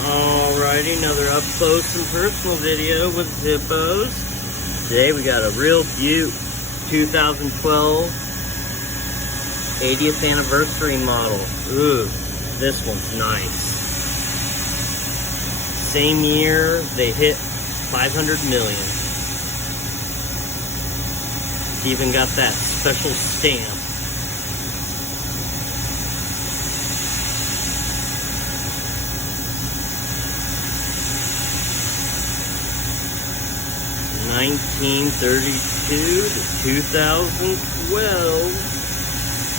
Alrighty, another up close and personal video with Zippos. Today we got a real beaut 2012 80th anniversary model. Ooh, this one's nice. Same year they hit 500 million. It's even got that special stamp. (1932 to 2012).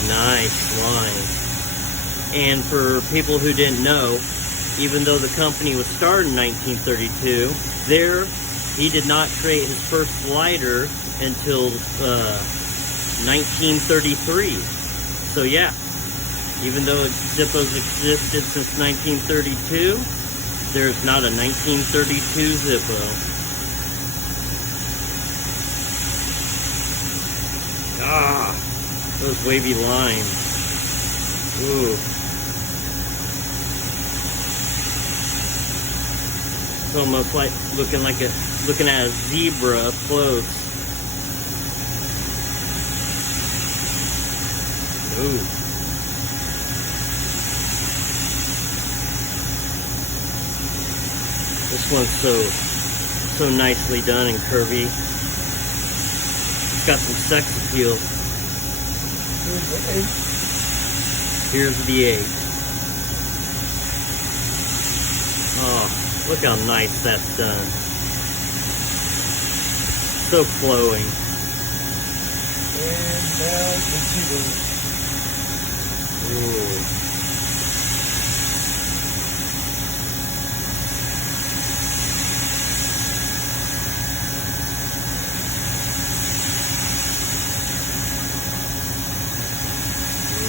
Nice line. And for people who didn't know, even though the company was started in 1932, he did not create his first glider until 1933. So yeah, even though Zippos existed since 1932, there's not a 1932 Zippo. Ah, those wavy lines. Ooh. It's almost like looking at a zebra up close. Ooh. This one's so nicely done and curvy. It's got some sex appeal. Here's the 8. Oh, look how nice that's done. So flowing. And now you can see the... Ooh.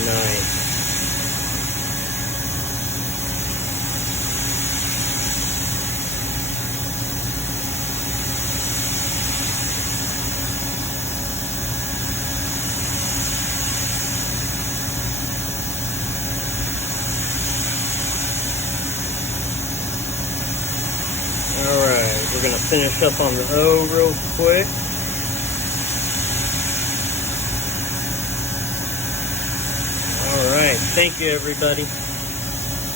Nice. Alright, we're going to finish up on the O real quick. Alright, thank you everybody.